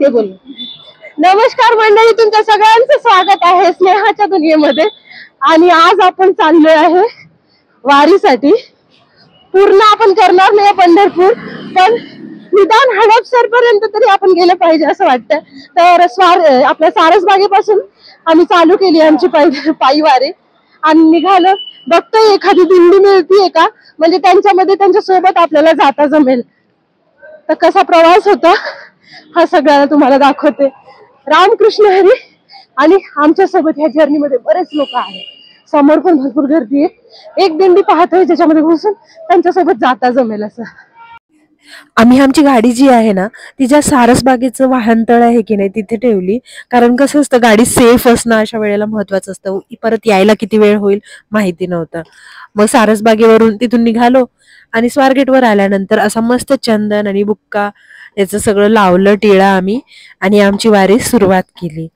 ते बोल. नमस्कार मंडळी, तुमच्या सगळ्यांचं स्वागत आहे स्नेहाच्या दुनियेमध्ये. आणि आज आपण चाललोय आहे वारीसाठी. पूर्ण आपण करणार नाही पंढरपूर, पण निदान हडपसर पर्यंत तरी आपण गेलं पाहिजे असं वाटतं. तर आपल्या सारसबागेपासून आम्ही चालू केली आमची पायी वारी आणि निघालो. बघतोय एखादी दिंडी मिळतीये का, म्हणजे त्यांच्या सोबत आपल्याला जाता जमेल. तर कसा प्रवास होता हा सगळ्याला तुम्हाला दाखवते. रामकृष्ण हरी. आणि आमच्या सोबत ह्या जर्नीमध्ये बरेच लोक आहेत. समोर पण भरपूर गर्दी आहे. एक दिंडी पाहतोय ज्याच्यामध्ये घुसून त्यांच्यासोबत जाता जमेल असं. आम्ही आमची गाडी जी आहे ना, ती ज्या सारसबागेचं वाहनतळ आहे की नाही तिथे ठेवली. कारण कसं असतं, गाडी सेफ असणं अशा वेळेला महत्वाचं असतं. परत यायला किती वेळ होईल माहिती नव्हतं. मग सारसबागेवरून तिथून निघालो आणि स्वारगेटवर आल्यानंतर असा मस्त चंदन आणि बुक्का याचं सगळं लावलं टिळा आम्ही आणि आमची वारी सुरुवात केली.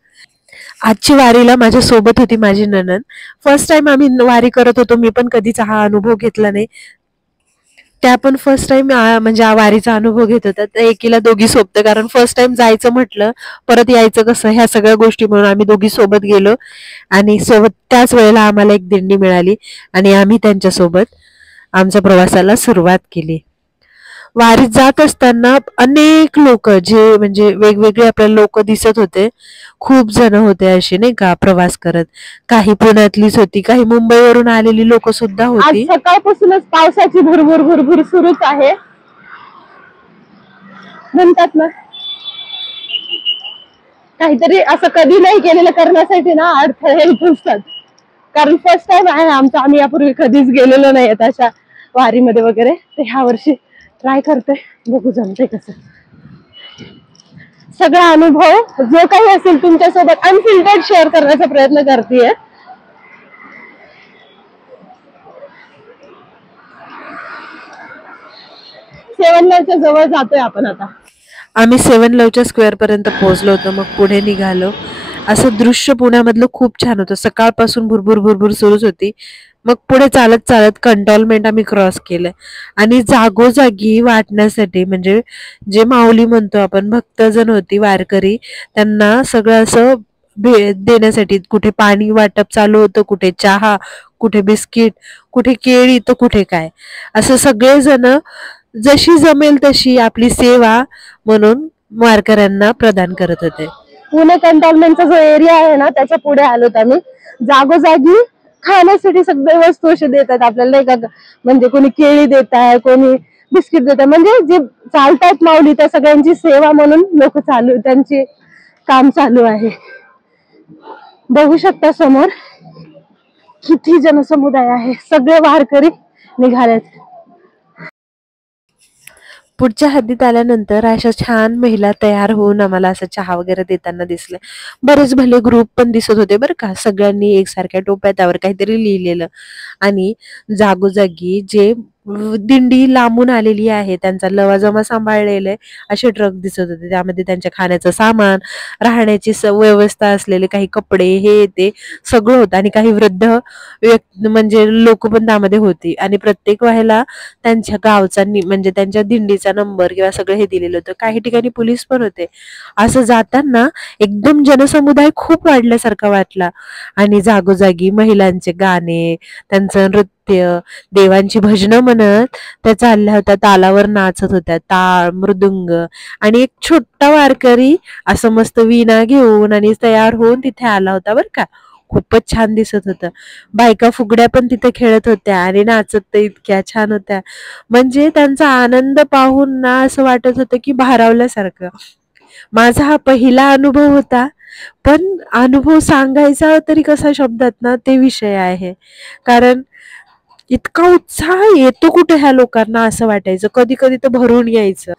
आजची वारीला माझ्या सोबत होती माझी नणंद. फर्स्ट टाइम आम्ही वारी करत होतो. मी पण कधीच हा अनुभव घेतला नाही. त्या पण फर्स्ट टाइम म्हणजे वारीचा अनुभव घेत होता. तर एकीला दोघी सोबत, कारण फर्स्ट टाइम जायचं म्हटलं परत यायचं कसं, ह्या सगळ्या गोष्टी म्हणून आम्ही दोघी सोबत गेलो. आणि सोबत त्याच वेळेला आम्हाला एक दिंडी मिळाली आणि आम्ही त्यांच्यासोबत आमच्या प्रवासाला सुरुवात केली. वारीत जात असताना अनेक लोक, जे म्हणजे वेगवेगळे आपल्याला लोक दिसत होते. खूप जण होते असे नाही का प्रवास करत. काही पुण्यातलीच होती, काही मुंबईवरून आलेली लोक सुद्धा होती. आज सकाळपासूनच पावसाची भुरभुर भुरभुर सुरूच आहे. म्हणतात ना, काहीतरी असं कधी नाही केलेलं करण्यासाठी ना अडथळे येत असतात. कारण फर्स्ट टाइम आहे आमचा. आम्ही यापूर्वी कधीच गेलेलो नाही अशा वारीमध्ये वगैरे. तर ह्या वर्षी ट्राय करते, बघू जमते कसं. सगळा अनुभव जो काही असेल तुमच्यासोबत अनफिल्टर्ड शेअर करण्याचा प्रयत्न करतेय. सेवन लवच्या जवळ जातोय आपण आता. आम्ही 7 लवच्या स्क्वेअर पर्यंत पोहोचलो होतो. मग पुढे निघालो. असं दृश्य पुण्यामधलं खूप छान होतं. सकाळपासून भुरभुर भुरभुर सुरूच होती. मग पुढे चालत चालत कंटोन्मेंट आम्ही क्रॉस केलं आणि जागोजागी वाटण्यासाठी, म्हणजे जे माऊली म्हणतो आपण, भक्तजण होती वारकरी, त्यांना सगळं असं देण्यासाठी कुठे पाणी वाटप चालू होतं, कुठे चहा, कुठे बिस्किट, कुठे केळी, तर कुठे काय. असं सगळेजण जशी जमेल तशी आपली सेवा म्हणून वारकऱ्यांना प्रदान करत होते. पुणे कंटोन्मेंटचा जो एरिया आहे ना, त्याच्या पुढे आलोत आम्ही. जागोजागी खाण्यासाठी सगळे वस्तू असे देतात आपल्याला नाही का. म्हणजे कोणी केळी देत आहे, कोणी बिस्किट देत आहे. म्हणजे जे चालतायत माऊली त्या सगळ्यांची सेवा म्हणून लोक त्यांचे काम चालू आहे. बघू शकता समोर किती जनसमुदाय आहे. सगळे वारकरी निघालेत. पुढच्या हद्दीत आल्यानंतर अशा छान महिला तयार होऊन आम्हाला असं चहा वगैरे देताना दिसले. बरेच भले ग्रुप पण दिसत होते बरं का. सगळ्यांनी एकसारख्या टोप्या, त्यावर काहीतरी लिहिलेलं. आणि जागोजागी जे दिंडी लांबून आलेली आहे त्यांचा लवाजमा सांभाळलेले असे ट्रक दिसत होते. त्यामध्ये त्यांच्या खाण्याचं सामान, राहण्याची व्यवस्था असलेले काही कपडे, हे ते सगळं होतं. आणि काही वृद्ध म्हणजे लोक पण त्यामध्ये होती. आणि प्रत्येक वेळेला त्यांच्या गावचा म्हणजे त्यांच्या दिंडीचा नंबर किंवा सगळं हे दिलेलं होतं. काही ठिकाणी पोलीस पण होते. असं जाताना एकदम जनसमुदाय खूप वाढल्यासारखा वाटला. आणि जागोजागी महिलांचे गाणे, त्यांचं नृत्य, देवांची भजनं म्हणत त्या चालल्या होत्या, तालावर नाचत होत्या, टाळ, मृदुंग. आणि एक छोटा वारकरी असं मस्त वीणा घेऊन आणि तयार होऊन तिथे आला होता बरं का. खूपच छान दिसत होतं. बायका फुगड्या पण तिथे खेळत होत्या आणि नाचत तर इतक्या छान होत्या. म्हणजे त्यांचा आनंद पाहून ना असं वाटत होतं की भारावल्यासारखं. माझा हा पहिला अनुभव होता, पण अनुभव सांगायचा तरी कसा शब्दात ना, ते विषय आहे. कारण इतका उत्साह येतो कुठे ह्या लोकांना असं वाटायचं. कधी कधी तर भरून यायचं.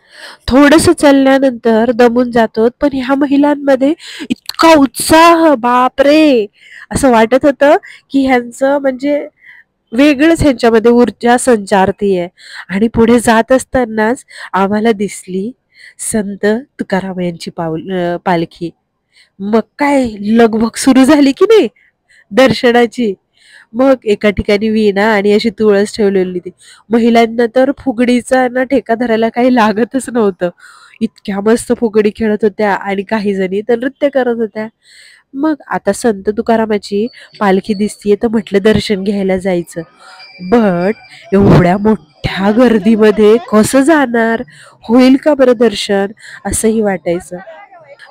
थोडस चालल्यानंतर दमून जातो, पण ह्या महिलांमध्ये इतका उत्साह, बापरे, असं वाटत होतं की ह्यांचं म्हणजे वेगळंच ह्यांच्यामध्ये ऊर्जा संचारतीये. आणि पुढे जात असतानाच आम्हाला दिसली संत तुकाराम यांची पालखी. मग काय लगबग सुरू झाली की नाही दर्शनाची. मग एका ठिकाणी वीणा आणि अशी तुळस ठेवलेली होती. महिलांना तर फुगडीचा ना ठेका धरायला काही लागतच नव्हतं. इतक्या मस्त फुगडी खेळत होत्या आणि काही जणी तर नृत्य करत होत्या. मग आता संत तुकारामाची पालखी दिसतीये तर म्हटलं दर्शन घ्यायला जायचं. बट एवढ्या मोठ्या गर्दीमध्ये कसं जाणार, होईल का बरं दर्शन, असंही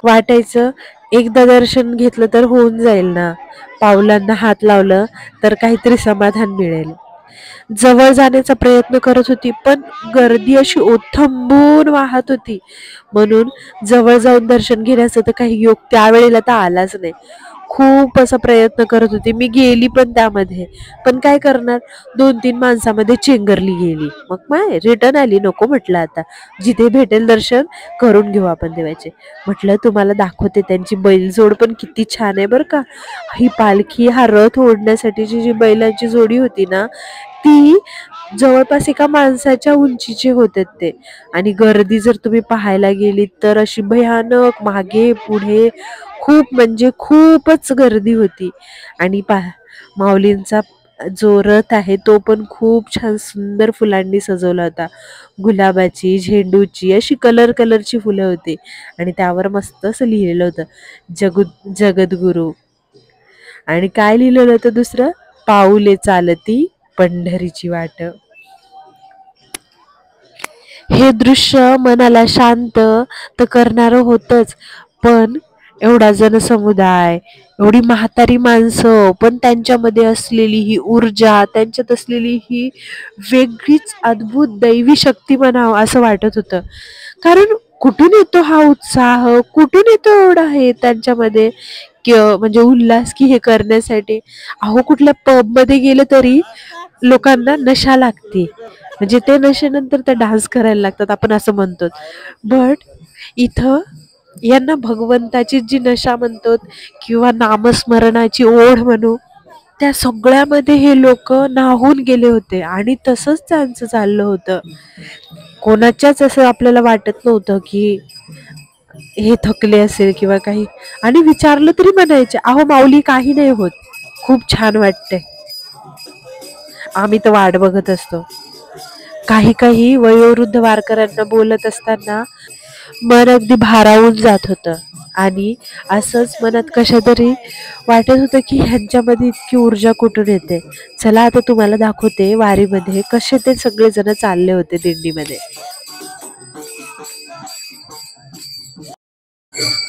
वाटायचं एकदा दर्शन घेतलं तर होऊन जाईल ना, पावलांना हात लावलं तर काहीतरी समाधान मिळेल. जवळ जाण्याचा प्रयत्न करत होती पण गर्दी अशी ओथंबून वाहत होती, म्हणून जवळ जाऊन दर्शन घेण्याचा तर काही योग त्यावेळेला तर आलाच नाही. खूप असा प्रयत्न करत होते मी, गेली पण त्यामध्ये, पण काय करणार, 2-3 माणसामध्ये चेंगरली गेली. मग माय रिटर्न आली. नको म्हटलं आता जिथे भेटेल दर्शन करून घेऊ आपण देवाचे. म्हटलं तुम्हाला दाखवते, त्यांची बैलजोड पण किती छान आहे बरं का. ही पालखी, हा रथ ओढण्यासाठीची जी बैलांची जोडी होती ना, ती जवळपास एका माणसाच्या उंचीचे होते ते. आणि गर्दी जर तुम्ही पाहायला गेलीत तर अशी भयानक, मागे पुढे खूप म्हणजे खूपच गर्दी होती. आणि माऊलींचा जो रथ आहे तो पण खूप छान सुंदर फुलांनी सजवला होता. गुलाबाची, झेंडूची अशी कलरची फुलं होती. आणि त्यावर मस्त असं लिहिलेलं होतं जगद्गुरु. आणि काय लिहिलेलं होतं दुसरं, पाऊले चालती पंढरीची वाट. हे दृश्य मनाला शांत तर करणारं होतच, पण एवढा जनसमुदाय, एवढी म्हातारी माणसं, पण त्यांच्यामध्ये असलेली ही ऊर्जा, त्यांच्यात असलेली ही वेगळीच अद्भुत दैवी शक्ती म्हणावं असं वाटत होतं. कारण कुठून येतो हा उत्साह, कुठून येतो एवढा हे त्यांच्यामध्ये म्हणजे उल्हास की हे करण्यासाठी. अहो कुठल्या पब मध्ये गेलं तरी लोकांना नशा लागते, म्हणजे ते नशेनंतर ते डान्स करायला लागतात, आपण असं म्हणतो. बट इथं यांना भगवंताची जी नशा म्हणतो किंवा नामस्मरणाची ओढ म्हणू, त्या सगळ्यामध्ये हे लोक न्हावून गेले होते. आणि तसंच त्यांचं चाललं होतं. कोणाच्याच असं आपल्याला वाटत नव्हतं की हे थकले असेल किंवा काही. आणि विचारलं तरी म्हणायचे, अहो माऊली काही नाही होत, खूप छान वाटते. आम्ही तर वाट बघत असतो. काही वयोवृद्ध वारकऱ्यांना बोलत असताना मन अगदी भारावून जात होतं. आणि असंच मनात कशा तरी वाटत होतं की ह्यांच्यामध्ये इतकी ऊर्जा कुठून येते. चला आता तुम्हाला दाखवते वारीमध्ये कसे ते सगळेजण चालले होते दिंडीमध्ये.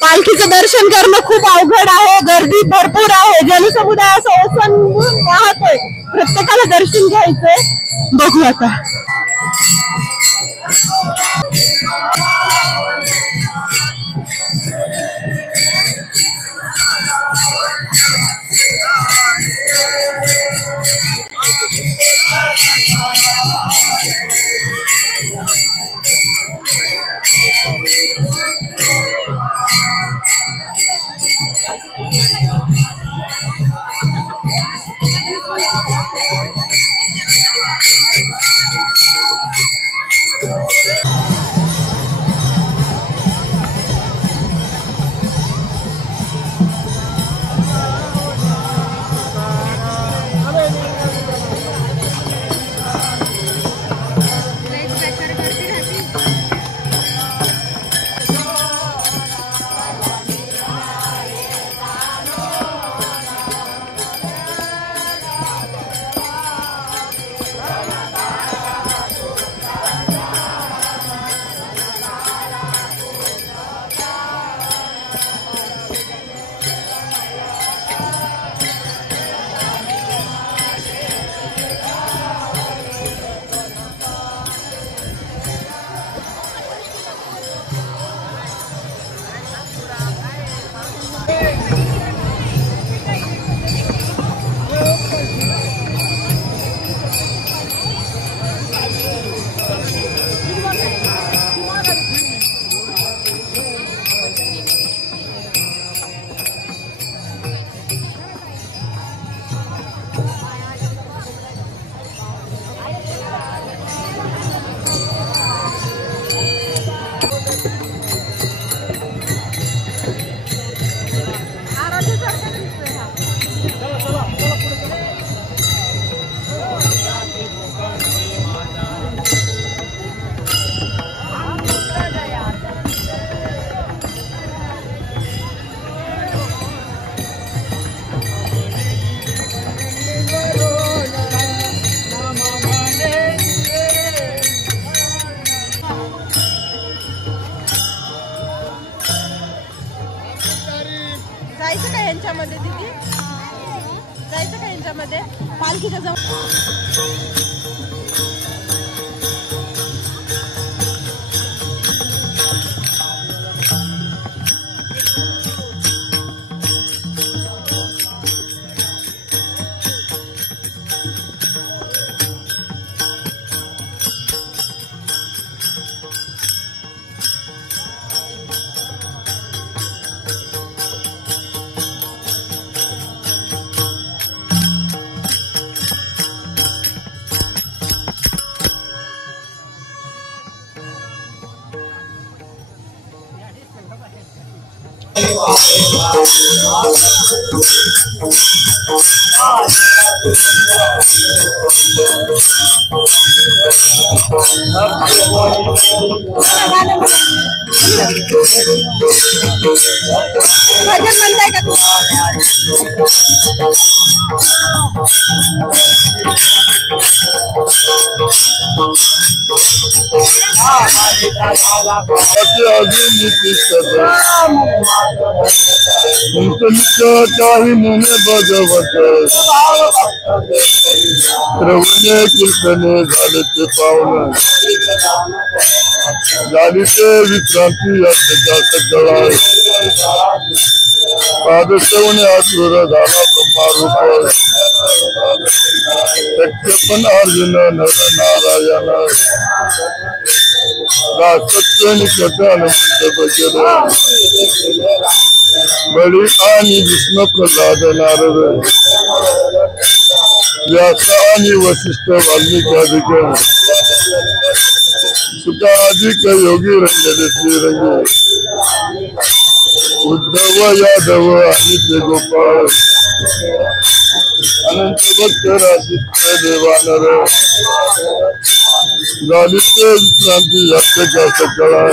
पालखीचं दर्शन करणं खूप अवघड आहे, गर्दी भरपूर आहे, जनसमुदाय असं ओसंडून वाहतोय, प्रत्येकाला दर्शन घ्यायचंय. बघू आता. जायचं का यांच्यामध्ये दीदी? जायचं का यांच्यामध्ये? पालखीच्या जवळ भजन म्हणताय का तू? काही म्हणे भगवत श्रवणे कीर्तने झाले ते पावन झाली ते विश्रांती यात्रेच्या सकाळा पादश्रवणे आसुर झाला ब्रह्मारूप सत्यपण अर्जुन नर नारायण सत्य निकट हनुमंत बजर बळी आणि विष्णू प्रल्हाद नारद व्यास आणि वशिष्ठ वाल्मिकाधिक सुखाधिक योगी रंजले श्रीरंगे उद्धव यादव आणि ते गोपाळ अनंत भक्त राशी देवानर झाली ते विश्रांती यात्रेच्या सकाळा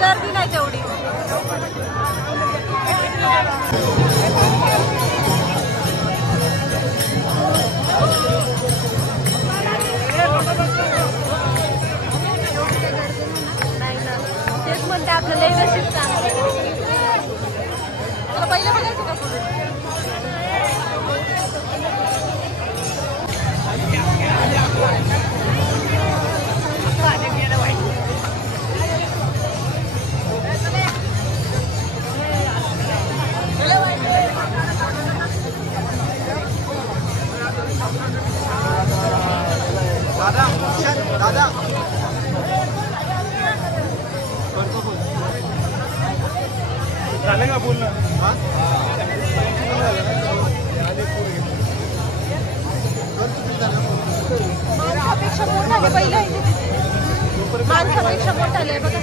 गर्दी नाही तेवढी. तेच म्हणते आपलं लई नशीब चांगलं. तुला पहिलं बघायचं का पुढे? दादा झालं का बोलणं? माणसापेक्षा मोठा आहे पहिलं आहे तिथे. माणसापेक्षा मोठा आहे बघा.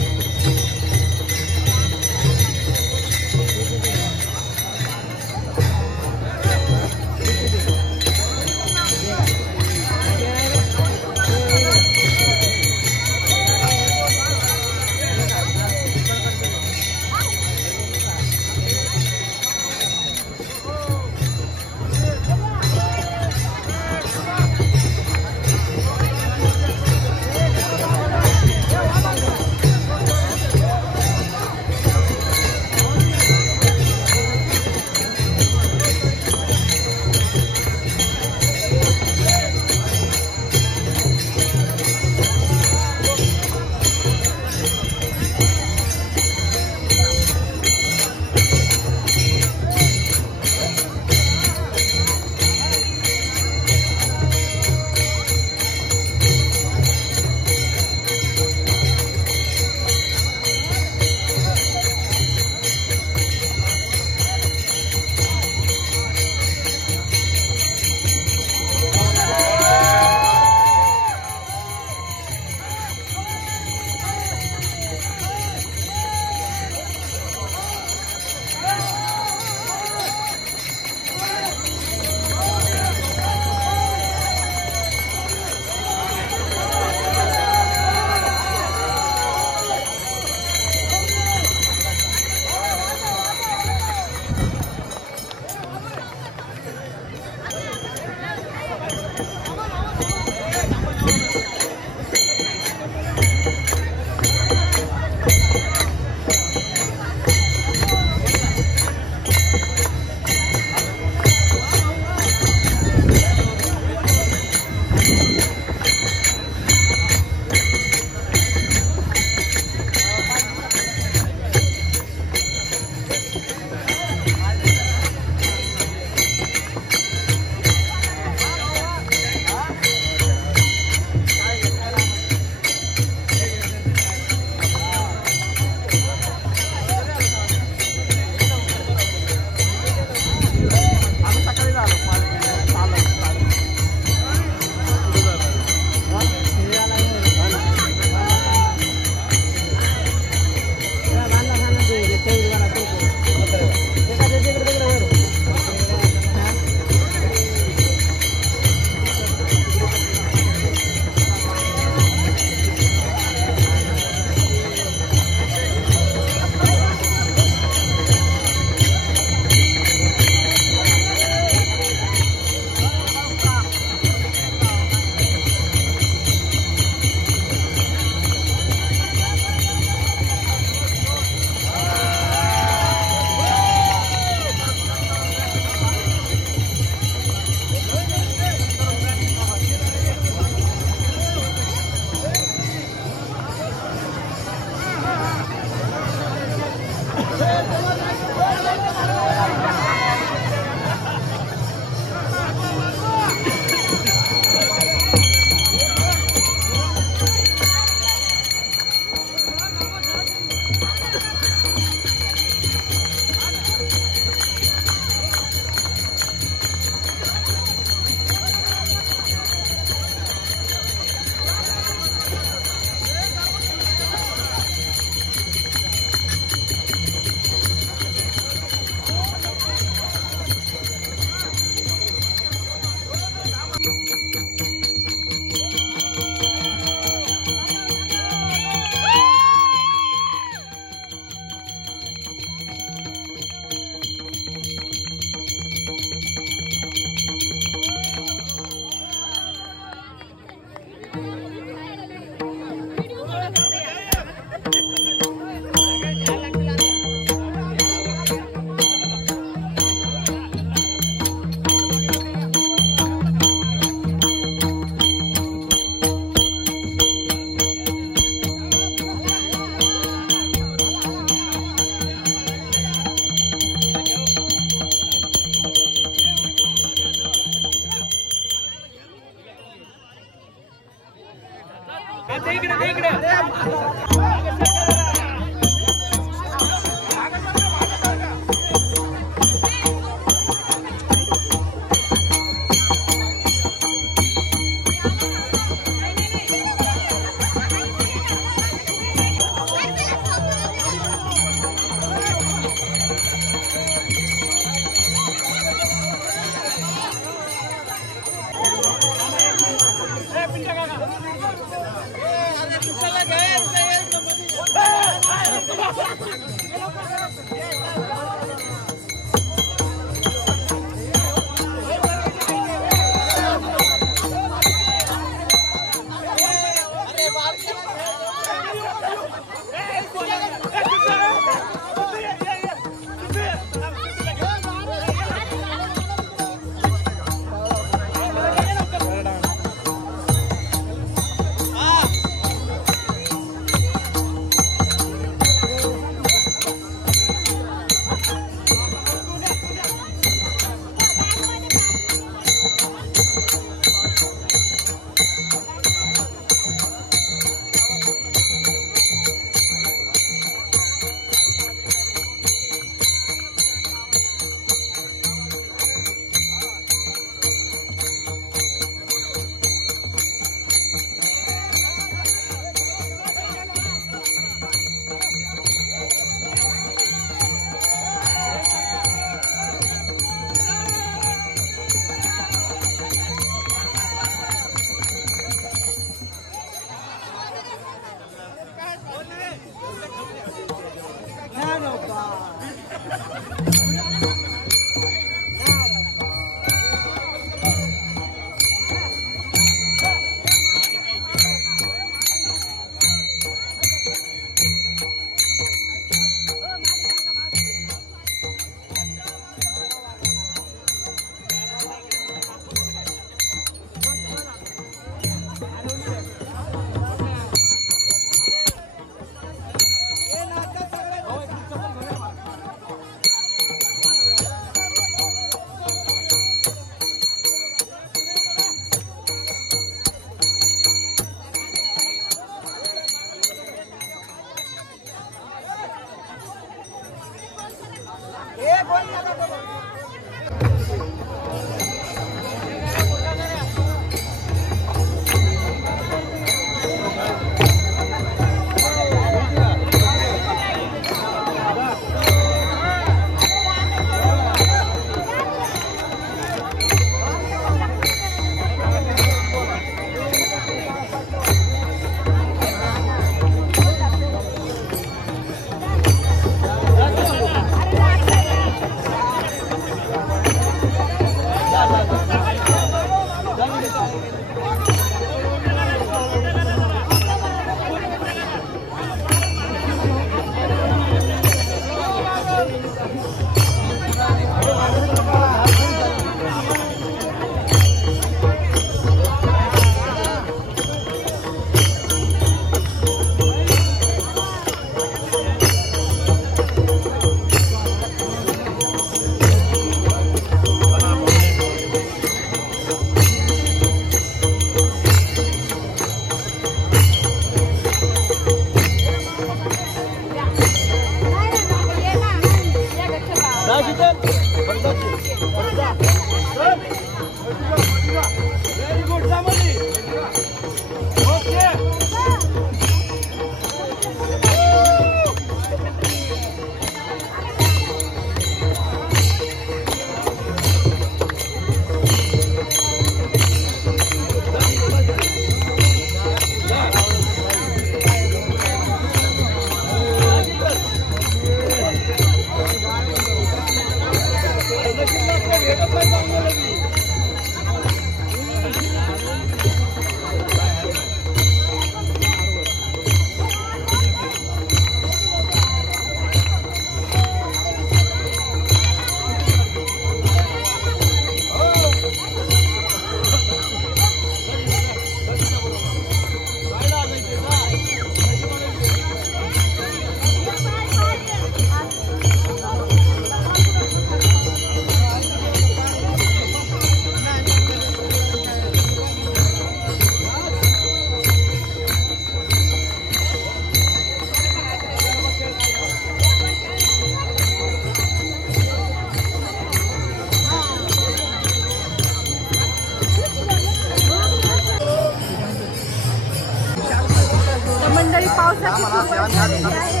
प्रवासाची सुरुवात झालेली आहे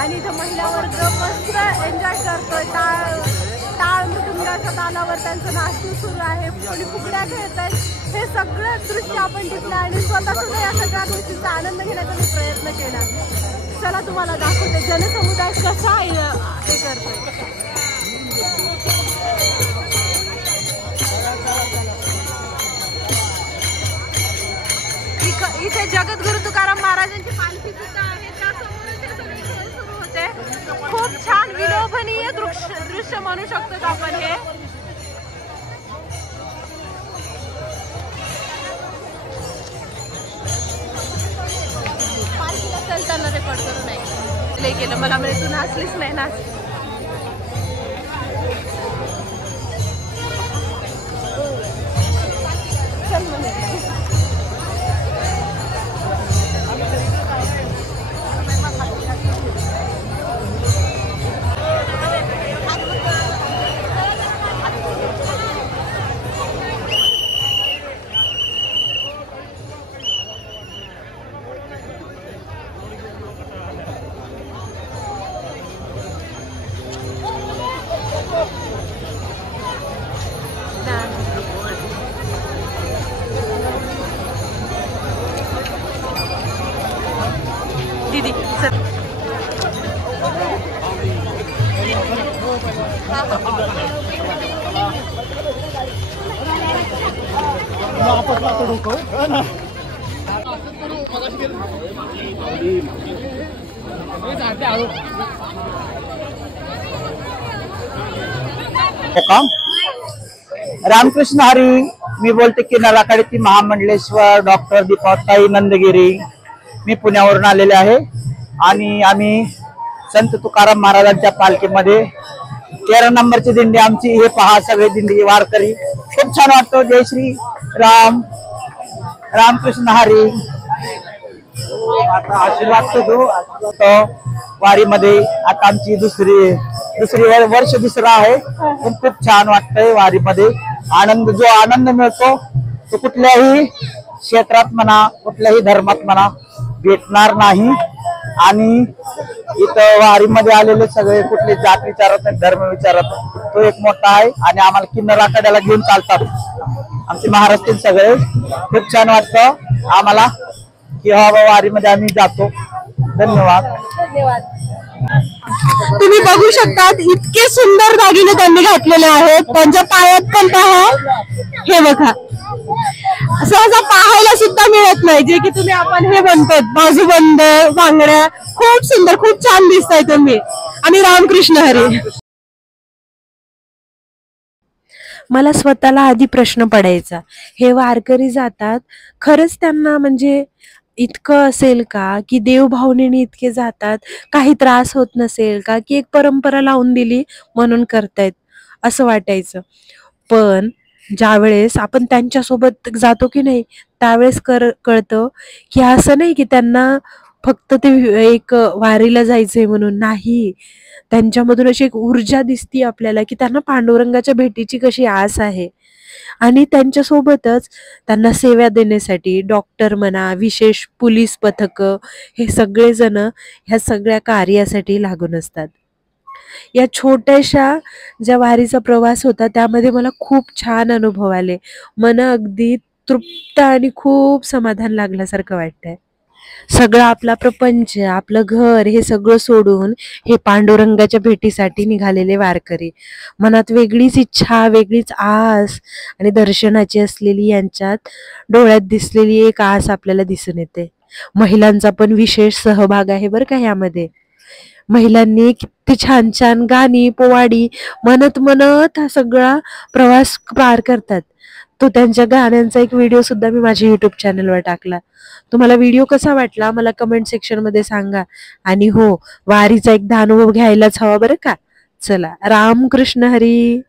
आणि इथं महिला वर्ग मस्त एन्जॉय करतोय. टाळ मृदुंगाच्या तालावर त्यांचं नाचू सुरू आहे, कोणी फुगड्या खेळत आहेत. हे सगळं दृश्य आपण टिपलं आणि स्वतः सुद्धा या सगळ्या गोष्टींचा आनंद घेण्याचा मी प्रयत्न केला. चला तुम्हाला दाखवते जनसमुदाय कसा हे करतोय. इथे जगद्गुरु तुकाराम महाराजांची पालखी सुद्धा आहे, त्यासमोरच हे सगळे खेळ सुरू होते. खूप छान विलोभनीय दृश्य म्हणू शकतो आपण हे. पालखीला चलताना रेकॉर्ड करू नाही केलं मला, म्हणजे तू नाचलीच नाही ना. दीदी सर रामकृष्ण हरी. मी बोलते की नलाखाडीची महामंडलेश्वर डॉक्टर दीपावताई नंदगिरी. मी पुण्यावरून आलेले आहे आणि आम्ही संत तुकाराम महाराजांच्या पालखीमध्ये 13 नंबरची दिंडी आमची. हे पहा सगळे दिंडी वारकरी, खूप छान वाटतं. जय श्री राम, रामकृष्ण हरी. आता आशीर्वाद तो वारीमध्ये आता आमची दुसरी वर्ष दुसरं आहे, पण खूप छान वाटतंय वारीमध्ये. जो आनंद मिळतो तो कुठल्याही क्षेत्रात म्हणा, कुठल्याही धर्मात म्हणा भेटणार नाही. आणि इथं वारीमध्ये आलेले सगळे कुठले जात विचारत नाही, धर्म विचारत, तो एक मोठा आहे. आणि आम्हाला किन्नर आखाड्याला घेऊन चालतात आमचे महाराष्ट्रीयन सगळे. खूप छान वाटतं आम्हाला की वारीमध्ये आम्ही जातो. धन्यवाद. तुम्ही बघू शकतात इतके सुंदर दागिने त्यांनी घातलेले आहेत. त्यांच्या पायात पण पहा, हे बघा, सहसा पाहायला सुद्धा मिळत नाही, जे की तुम्ही आपण हे म्हणतो बाजूबंद बांगड्या. खूप सुंदर, खूप छान दिसताय तुम्ही. आणि रामकृष्ण हरी. मला स्वतःला आधी प्रश्न पडायचा, हे वारकरी जातात खरंच त्यांना म्हणजे इतकं असेल का की देवभावनेने इतके जातात, काही त्रास होत नसेल का, की एक परंपरा लावून दिली म्हणून करतायत असं वाटायचं. पण ज्या वेळेस आपण त्यांच्यासोबत जातो की नाही त्यावेळेस कळतं की असं नाही की त्यांना फक्त ते एक वारीला जायचंय म्हणून नाही. त्यांच्यामधून अशी एक ऊर्जा दिसती आपल्याला की त्यांना पांडुरंगाच्या भेटीची कशी आस आहे. आणि त्यांच्यासोबतच त्यांना सेवा देण्यासाठी डॉक्टर म्हणा, विशेष पोलीस पथक, हे सगळेजण ह्या सगळ्या कार्यासाठी लागून असतात. या छोट्याशा ज्या वारीचा प्रवास होता त्यामध्ये मला खूप छान अनुभव आले. मन अगदी तृप्त आणि खूप समाधान लागल्यासारखं वाटतंय. सगळं आपला प्रपंच, आपलं घर हे सगळं सोडून हे पांडुरंगाच्या भेटीसाठी निघालेले वारकरी. मनात वेगळीच इच्छा, वेगळीच आस आणि दर्शनाची असलेली यांच्यात डोळ्यात दिसलेली एक आस आपल्याला दिसून येते. महिलांचा पण विशेष सहभाग आहे बरं का ह्यामध्ये. महिलांनी किती छान छान गाणी, पोवाडी म्हणत म्हणत हा सगळा प्रवास पार करतात. तो त्यांच्या गाण्यांचा एक व्हिडिओ सुद्धा मी माझ्या युट्यूब चॅनलवर टाकला. तुम्हाला व्हिडिओ कसा वाटला मला कमेंट सेक्शन मध्ये सांगा. आणि हो, वारीचा एकदा अनुभव घ्यायलाच हवा बरं का. चला, रामकृष्ण हरी.